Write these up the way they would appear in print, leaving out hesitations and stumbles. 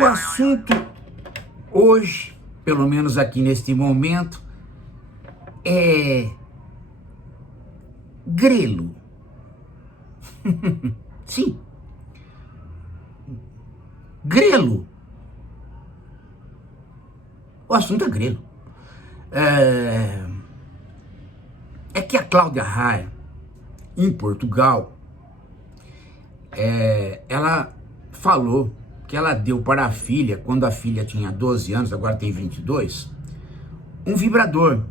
O assunto hoje, pelo menos aqui neste momento, é grelo. Sim, grelo. O assunto é grelo. É que a Cláudia Raia, em Portugal, ela falou que ela deu para a filha, quando a filha tinha 12 anos, agora tem 22, um vibrador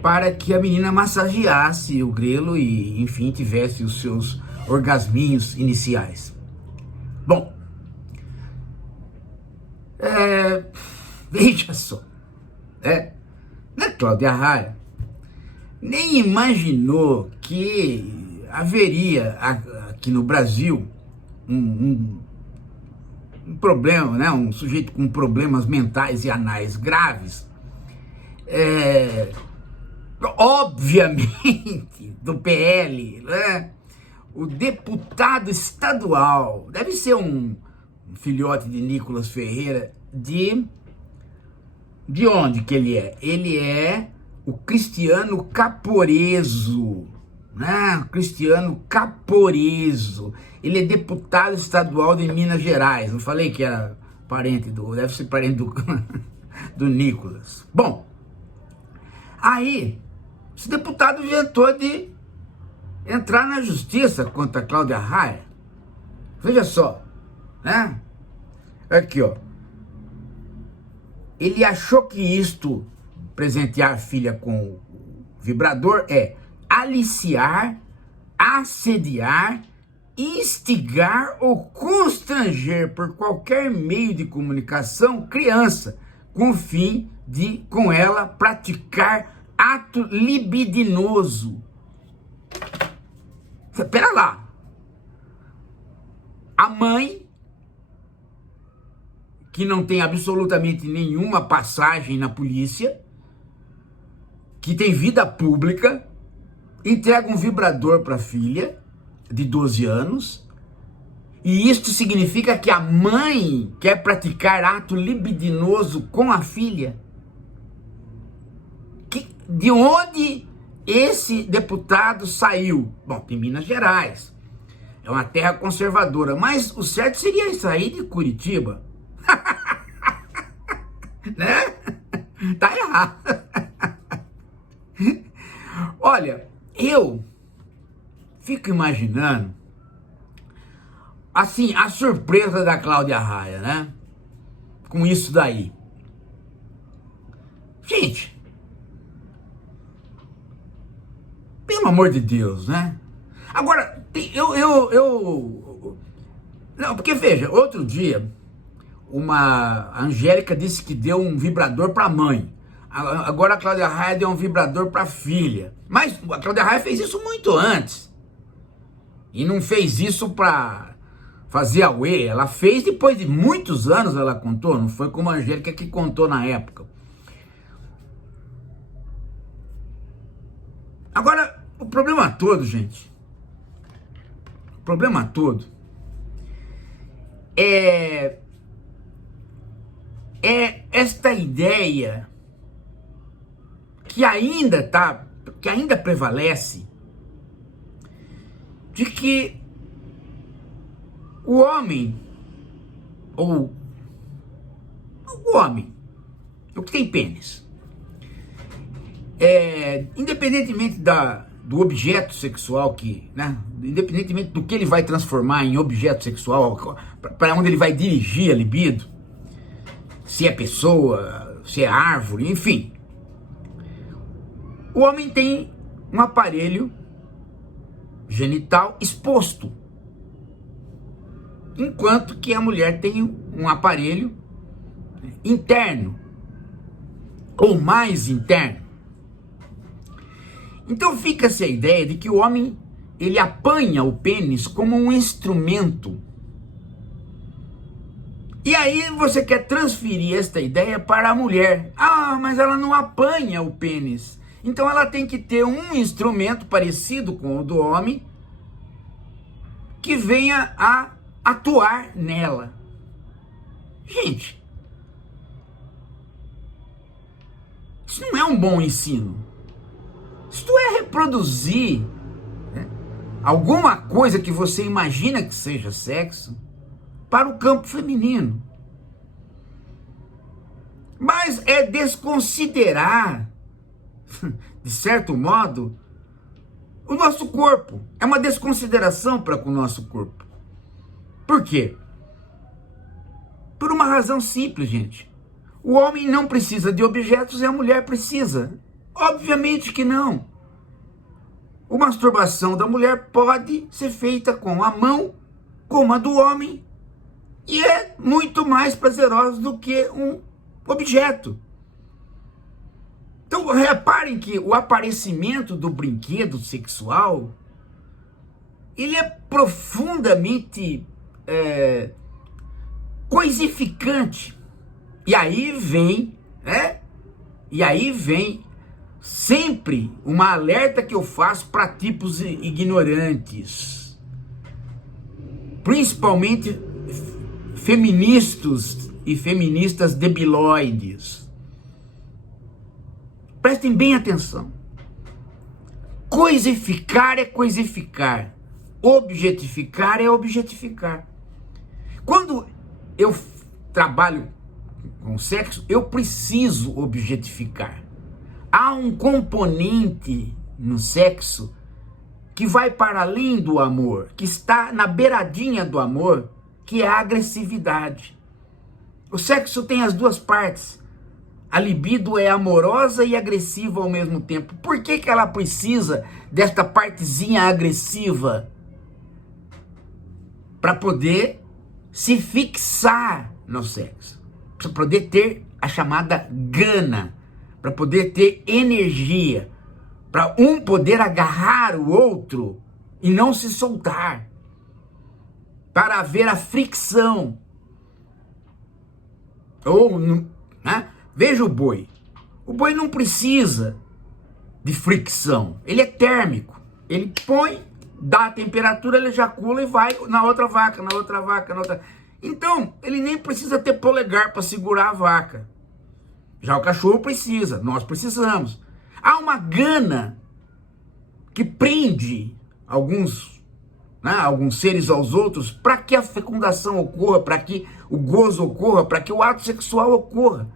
para que a menina massageasse o grelo e, enfim, tivesse os seus orgasminhos iniciais. Bom, veja só, a Cláudia Raia nem imaginou que haveria aqui no Brasil um problema, né? Um sujeito com problemas mentais e anais graves, obviamente, do PL, né? O deputado estadual, deve ser um filhote de Nicolas Ferreira, de onde que ele é? Ele é o Cristiano Caporeso, né? Cristiano Caporeso. Ele é deputado estadual de Minas Gerais. Não falei que era parente deve ser parente do Nicolas. Bom, aí esse deputado inventou de entrar na justiça contra a Cláudia Raia. Veja só, né? Aqui, ó. Ele achou que isto, presentear a filha com o vibrador, é aliciar, assediar, instigar ou constranger por qualquer meio de comunicação criança, com o fim de, com ela, praticar ato libidinoso. Pera lá. A mãe, que não tem absolutamente nenhuma passagem na polícia, que tem vida pública, entrega um vibrador para a filha de 12 anos, e isto significa que a mãe quer praticar ato libidinoso com a filha. De onde esse deputado saiu? Bom, de Minas Gerais. É uma terra conservadora, mas o certo seria sair de Curitiba. Né? Tá errado. Olha, eu fico imaginando, assim, a surpresa da Cláudia Raia, né? Com isso daí. Gente, pelo amor de Deus, né? Agora, não, porque veja, outro dia, a Angélica disse que deu um vibrador para a mãe. Agora a Cláudia Raia deu um vibrador para a filha. Mas a Cláudia Raia fez isso muito antes. E não fez isso para fazer auê. Ela fez depois de muitos anos, ela contou. Não foi como a Angélica que contou na época. Agora, o problema todo, gente. O problema todo é esta ideia que ainda prevalece de que o homem, o que tem pênis, independentemente do objeto sexual né, independentemente do que ele vai transformar em objeto sexual, para onde ele vai dirigir a libido, se é pessoa, se é árvore, enfim. O homem tem um aparelho genital exposto, enquanto que a mulher tem um aparelho interno, ou mais interno. Então fica essa ideia de que o homem, ele apanha o pênis como um instrumento. E aí você quer transferir esta ideia para a mulher. Ah, mas ela não apanha o pênis. Então ela tem que ter um instrumento parecido com o do homem que venha a atuar nela. Gente, isso não é um bom ensino. Isso é reproduzir, né, alguma coisa que você imagina que seja sexo para o campo feminino. Mas é desconsiderar, de certo modo, o nosso corpo. É uma desconsideração para com o nosso corpo. Por quê? Por uma razão simples, gente. O homem não precisa de objetos e a mulher precisa. Obviamente que não. A masturbação da mulher pode ser feita com a mão, como a do homem, e é muito mais prazerosa do que um objeto. Então, reparem que o aparecimento do brinquedo sexual, ele é profundamente coisificante. E aí vem, sempre uma alerta que eu faço para tipos ignorantes, principalmente feministas e feministas debilóides. Prestem bem atenção. Coisificar é coisificar. Objetificar é objetificar. Quando eu trabalho com sexo, eu preciso objetificar. Há um componente no sexo que vai para além do amor, que está na beiradinha do amor, que é a agressividade. O sexo tem as duas partes. A libido é amorosa e agressiva ao mesmo tempo. Por que ela precisa desta partezinha agressiva? Para poder se fixar no sexo. Para poder ter a chamada gana. Para poder ter energia. Para um poder agarrar o outro e não se soltar. Para haver a fricção. Ou, né? Veja o boi. O boi não precisa de fricção. Ele é térmico. Ele põe, dá a temperatura, ele ejacula e vai na outra vaca, na outra vaca, na outra. Então, ele nem precisa ter polegar para segurar a vaca. Já o cachorro precisa, nós precisamos. Há uma gana que prende alguns seres aos outros para que a fecundação ocorra, para que o gozo ocorra, para que o ato sexual ocorra.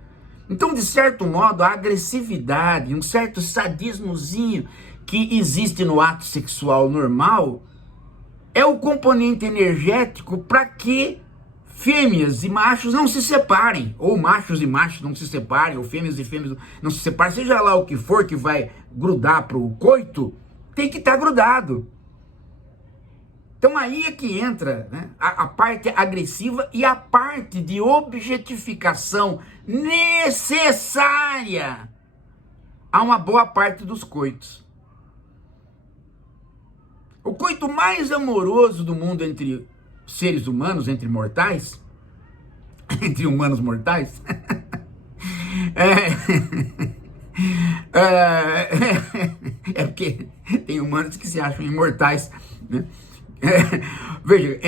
Então, de certo modo, a agressividade, um certo sadismozinho que existe no ato sexual normal é o componente energético para que fêmeas e machos não se separem, ou machos e machos não se separem, ou fêmeas e fêmeas não se separem, seja lá o que for que vai grudar para o coito, tem que estar grudado. Então aí é que entra, né, a parte agressiva e a parte de objetificação necessária a uma boa parte dos coitos. O coito mais amoroso do mundo entre seres humanos, entre mortais, entre humanos mortais, é porque tem humanos que se acham imortais, né? Veja,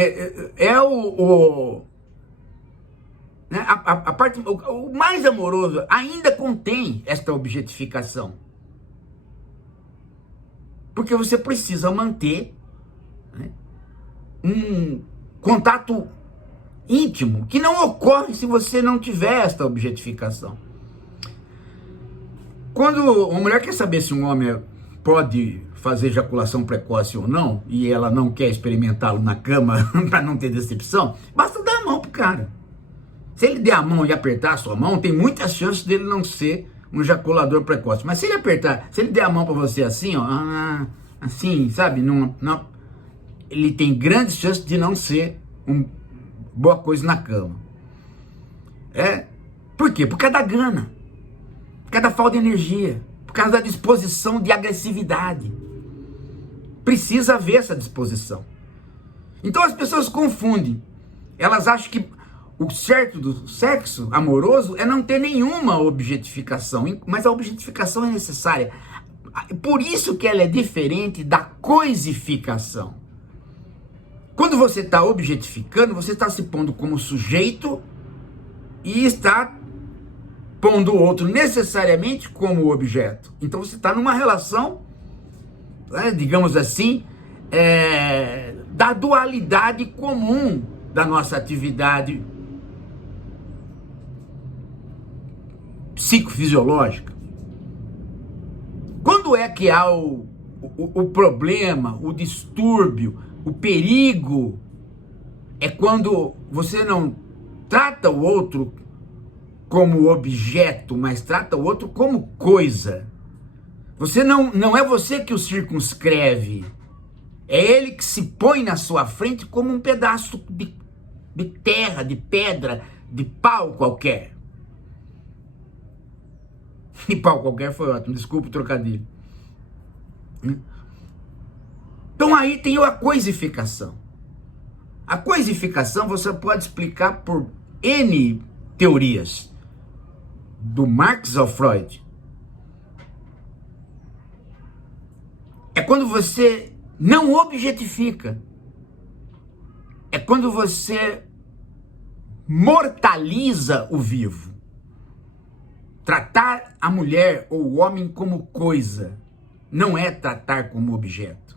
né, a parte, o mais amoroso ainda contém esta objetificação. Porque você precisa manter, né, um contato íntimo, que não ocorre se você não tiver esta objetificação. Quando uma mulher quer saber se um homem pode fazer ejaculação precoce ou não, e ela não quer experimentá-lo na cama para não ter decepção, basta dar a mão pro cara. Se ele der a mão e apertar a sua mão, tem muitas chances dele não ser um ejaculador precoce. Mas se ele apertar, se ele der a mão para você assim, ó, assim, sabe, não, ele tem grandes chances de não ser uma boa coisa na cama. Por quê? Por causa da gana, por causa da falta de energia, por causa da disposição de agressividade. Precisa haver essa disposição. Então as pessoas confundem. Elas acham que o certo do sexo amoroso é não ter nenhuma objetificação, mas a objetificação é necessária. Por isso que ela é diferente da coisificação. Quando você está objetificando, você está se pondo como sujeito e está pondo o outro necessariamente como objeto. Então você está numa relação, né, digamos assim, da dualidade comum da nossa atividade psicofisiológica. Quando é que há o problema, o distúrbio, o perigo? É quando você não trata o outro como objeto, mas trata o outro como coisa. Você não é você que o circunscreve. É ele que se põe na sua frente como um pedaço de terra, de pedra, de pau qualquer. E pau qualquer foi ótimo, desculpa o trocadilho. Então aí tem a coisificação. A coisificação você pode explicar por N teorias, do Marx ao Freud. É quando você não objetifica. É quando você mortaliza o vivo. Tratar a mulher ou o homem como coisa não é tratar como objeto.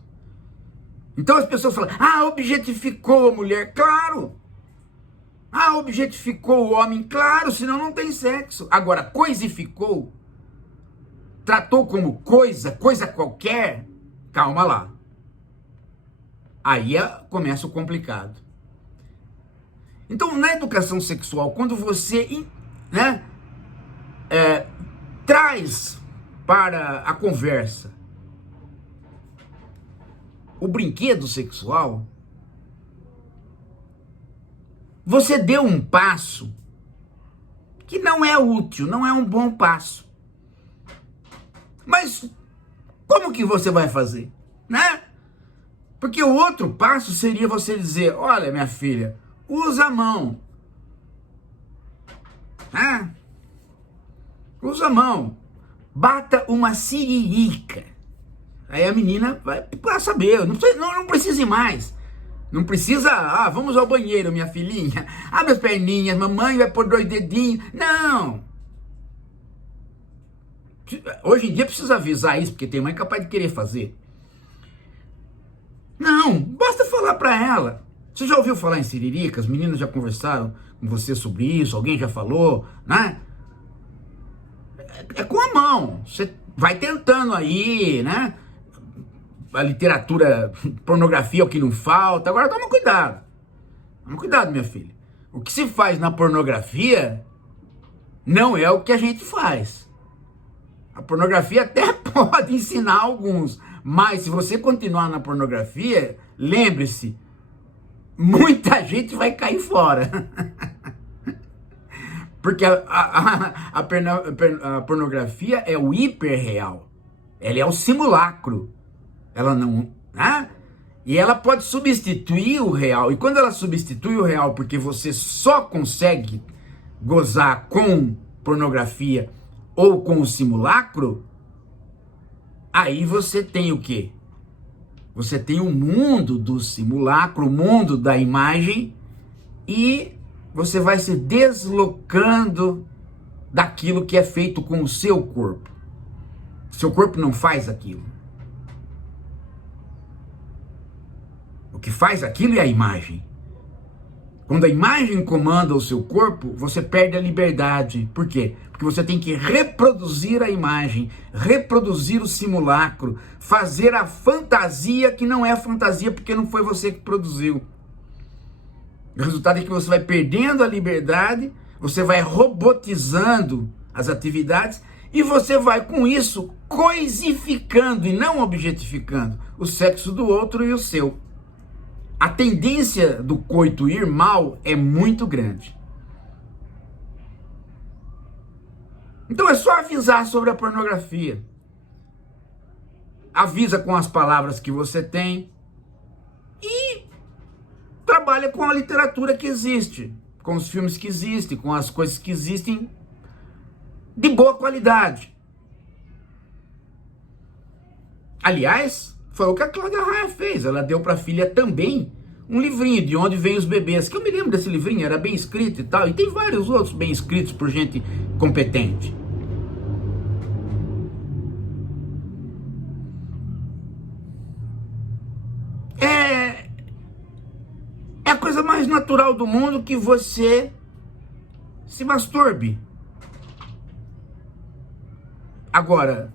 Então as pessoas falam, objetificou a mulher. Claro! Objetificou o homem. Claro, senão não tem sexo. Agora, coisificou, tratou como coisa qualquer, calma lá. Aí começa o complicado. Então, na educação sexual, quando você traz para a conversa o brinquedo sexual, você deu um passo que não é útil, não é um bom passo. Mas como que você vai fazer, né? Porque o outro passo seria você dizer, olha, minha filha, usa a mão. Usa a mão. Bata uma siririca. Aí a menina vai saber, não precisa ir mais. Não precisa, vamos ao banheiro, minha filhinha. Abre as perninhas, mamãe vai pôr 2 dedinhos. Não. Hoje em dia precisa avisar isso, porque tem mãe capaz de querer fazer. Não, basta falar para ela. Você já ouviu falar em siririca? As meninas já conversaram com você sobre isso? Alguém já falou, né? É com a mão. Você vai tentando aí, né? A literatura, pornografia é o que não falta. Agora toma cuidado. Toma cuidado, minha filha. O que se faz na pornografia não é o que a gente faz. A pornografia até pode ensinar alguns, mas se você continuar na pornografia, lembre-se, muita gente vai cair fora. Porque a pornografia é o hiperreal. Ela é o simulacro. Ela não... E ela pode substituir o real. E quando ela substitui o real porque você só consegue gozar com pornografia ou com o simulacro, aí você tem o quê? Você tem o mundo do simulacro, o mundo da imagem, e você vai se deslocando daquilo que é feito com o seu corpo. Seu corpo não faz aquilo. O que faz aquilo é a imagem. Quando a imagem comanda o seu corpo, você perde a liberdade. Por quê? Porque você tem que reproduzir a imagem, reproduzir o simulacro, fazer a fantasia que não é fantasia porque não foi você que produziu. O resultado é que você vai perdendo a liberdade, você vai robotizando as atividades e você vai com isso coisificando e não objetificando o sexo do outro e o seu. A tendência do coito ir mal é muito grande. Então é só avisar sobre a pornografia. Avisa com as palavras que você tem e trabalha com a literatura que existe, com os filmes que existem, com as coisas que existem de boa qualidade. Aliás, foi o que a Cláudia Raia fez. Ela deu para a filha também um livrinho de onde vêm os bebês, que eu me lembro desse livrinho, era bem escrito e tal, e tem vários outros bem escritos por gente competente. É a coisa mais natural do mundo que você se masturbe. Agora,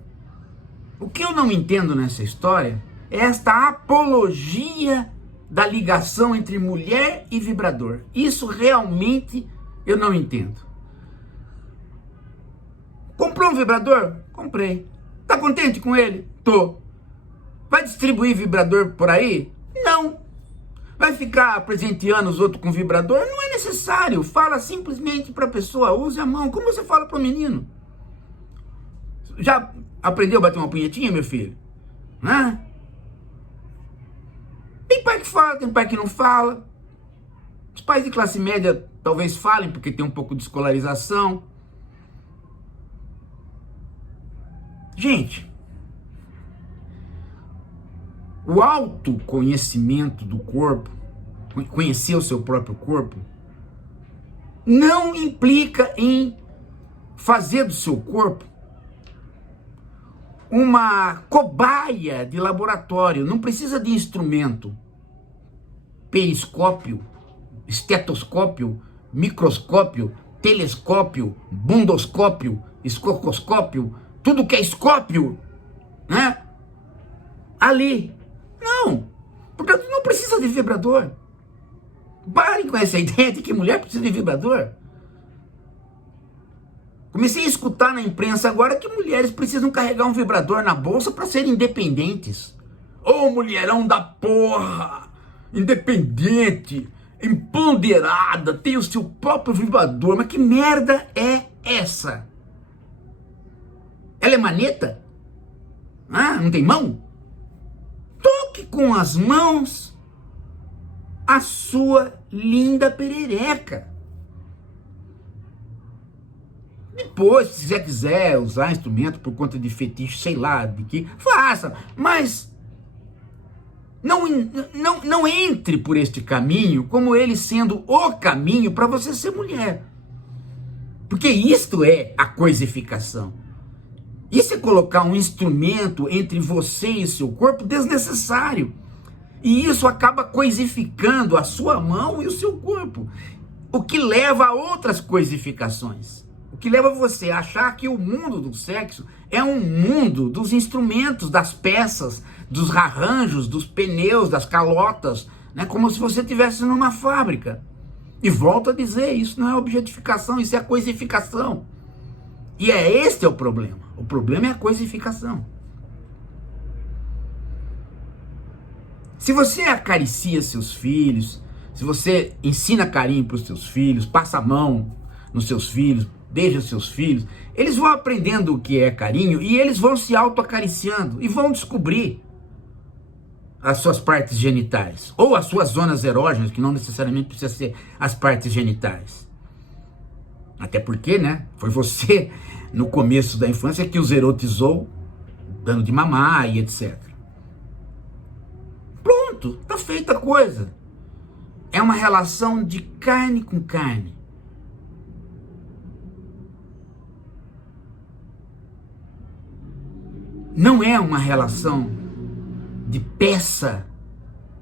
o que eu não entendo nessa história é esta apologia da ligação entre mulher e vibrador. Isso realmente eu não entendo. Comprou um vibrador? Comprei. Tá contente com ele? Tô. Vai distribuir vibrador por aí? Não. Vai ficar presenteando os outros com vibrador? Não é necessário. Fala simplesmente para a pessoa, use a mão, como você fala para o menino. Já aprendeu a bater uma punhetinha, meu filho? Né? Tem pai que fala, tem pai que não fala. Os pais de classe média talvez falem, porque tem um pouco de escolarização. Gente, o autoconhecimento do corpo, conhecer o seu próprio corpo, não implica em fazer do seu corpo uma cobaia de laboratório. Não precisa de instrumento, periscópio, estetoscópio, microscópio, telescópio, bundoscópio, escocoscópio, tudo que é escópio, né? Ali. Não. Portanto, não precisa de vibrador. Parem com essa ideia de que mulher precisa de vibrador. Comecei a escutar na imprensa agora que mulheres precisam carregar um vibrador na bolsa para serem independentes. Ô, mulherão da porra! Independente, empoderada, tem o seu próprio vibrador. Mas que merda é essa? Ela é maneta? Ah, não tem mão? Toque com as mãos a sua linda perereca. Depois, se você quiser usar instrumento por conta de fetiche, sei lá, de que, faça. Mas não entre por este caminho como ele sendo o caminho para você ser mulher. Porque isto é a coisificação. Isso é colocar um instrumento entre você e seu corpo desnecessário. E isso acaba coisificando a sua mão e o seu corpo. O que leva a outras coisificações. O que leva você a achar que o mundo do sexo é um mundo dos instrumentos, das peças, dos arranjos, dos pneus, das calotas, né? Como se você estivesse numa fábrica. E volto a dizer, isso não é objetificação, isso é coisificação. E este é o problema. O problema é a coisificação. Se você acaricia seus filhos, se você ensina carinho para os seus filhos, passa a mão nos seus filhos, beija os seus filhos, eles vão aprendendo o que é carinho e eles vão se auto-acariciando e vão descobrir as suas partes genitais, ou as suas zonas erógenas, que não necessariamente precisa ser as partes genitais. Até porque, né, foi você, no começo da infância, que os erotizou, dando de mamar e etc. Pronto, tá feita a coisa. É uma relação de carne com carne. Não é uma relação de peça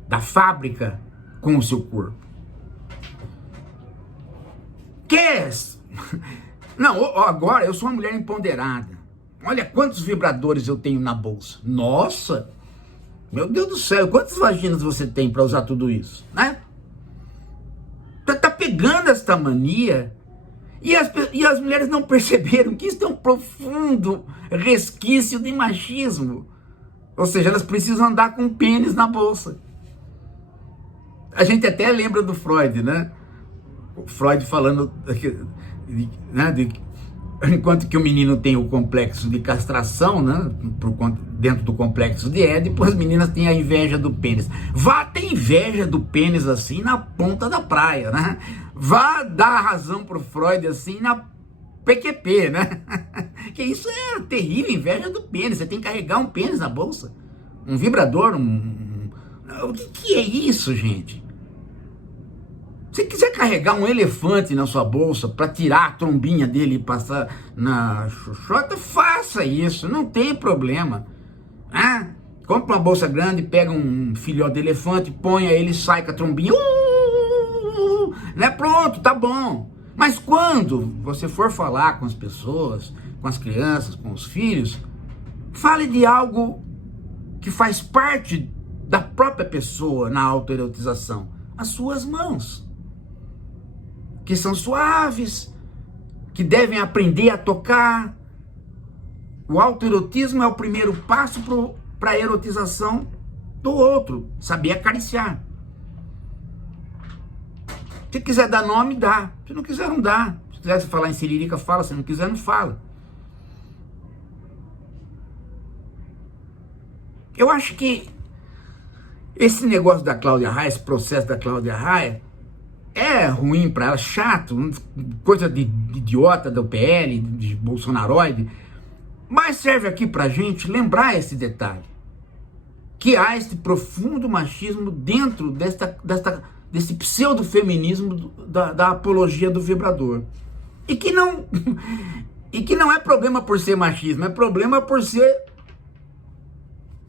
da fábrica com o seu corpo. Quer? Não, agora eu sou uma mulher empoderada. Olha quantos vibradores eu tenho na bolsa. Nossa! Meu Deus do céu, quantas vaginas você tem para usar tudo isso, né? Tá pegando esta mania e as mulheres não perceberam que isso é um profundo resquício de machismo. Ou seja, elas precisam andar com um pênis na bolsa. A gente até lembra do Freud, né? O Freud falando, né, enquanto que o menino tem o complexo de castração, né, dentro do complexo de Édipo, as meninas têm a inveja do pênis. Vá ter inveja do pênis assim na ponta da praia, né? Vá dar razão pro Freud assim na PQP, né? Que isso é terrível, inveja do pênis. Você tem que carregar um pênis na bolsa, um vibrador, o que é isso, gente? Se quiser carregar um elefante na sua bolsa para tirar a trombinha dele e passar na xoxota, faça isso, não tem problema. Ah, compra uma bolsa grande, pega um filhote de elefante, põe, aí ele sai com a trombinha. Né? Pronto, tá bom. Mas quando você for falar com as pessoas, com as crianças, com os filhos, fale de algo que faz parte da própria pessoa na autoerotização. As suas mãos, que são suaves, que devem aprender a tocar. O autoerotismo é o primeiro passo para a erotização do outro, saber acariciar. Se quiser dar nome, dá. Se não quiser, não dá. Se quiser falar em siririca, fala. Se não quiser, não fala. Eu acho que esse negócio da Cláudia Raia, esse processo da Cláudia Raia, é ruim para ela, chato, coisa de idiota do PL, de bolsonaroide, mas serve aqui pra gente lembrar esse detalhe, que há esse profundo machismo dentro desse pseudo-feminismo da apologia do vibrador, e que não é problema por ser machismo, é problema por ser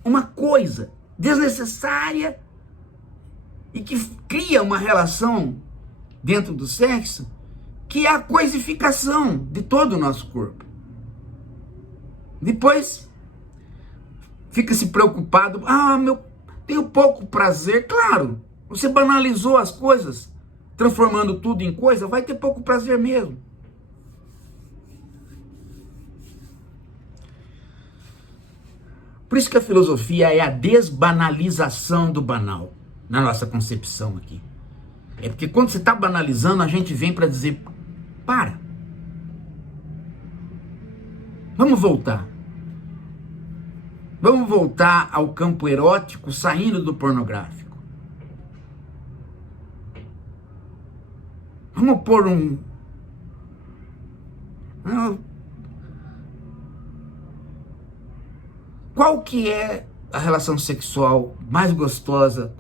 uma coisa desnecessária e que cria uma relação dentro do sexo que é a coisificação de todo o nosso corpo. Depois fica se preocupado, tenho pouco prazer. Claro, você banalizou as coisas, transformando tudo em coisa, vai ter pouco prazer mesmo. Por isso que a filosofia é a desbanalização do banal, na nossa concepção aqui. É porque quando você está banalizando, a gente vem para dizer, para. Vamos voltar. Vamos voltar ao campo erótico, saindo do pornográfico. Vamos pôr qual que é a relação sexual mais gostosa?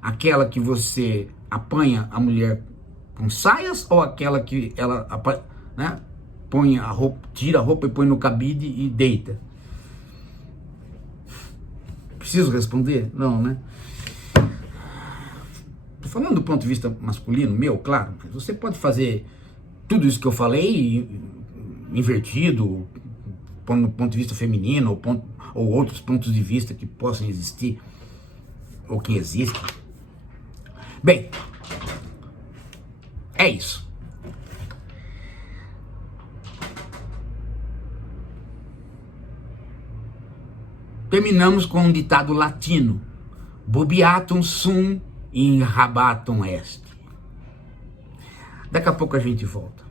Aquela que você apanha a mulher com saias ou aquela que ela, né, põe a roupa, tira a roupa e põe no cabide e deita? Preciso responder? Não, né? Tô falando do ponto de vista masculino, meu, claro, mas você pode fazer tudo isso que eu falei invertido, no ponto de vista feminino, ou outros pontos de vista que possam existir, ou que existem. Bem, é isso. Terminamos com um ditado latino: bobeatum sum in rabatum est. Daqui a pouco a gente volta.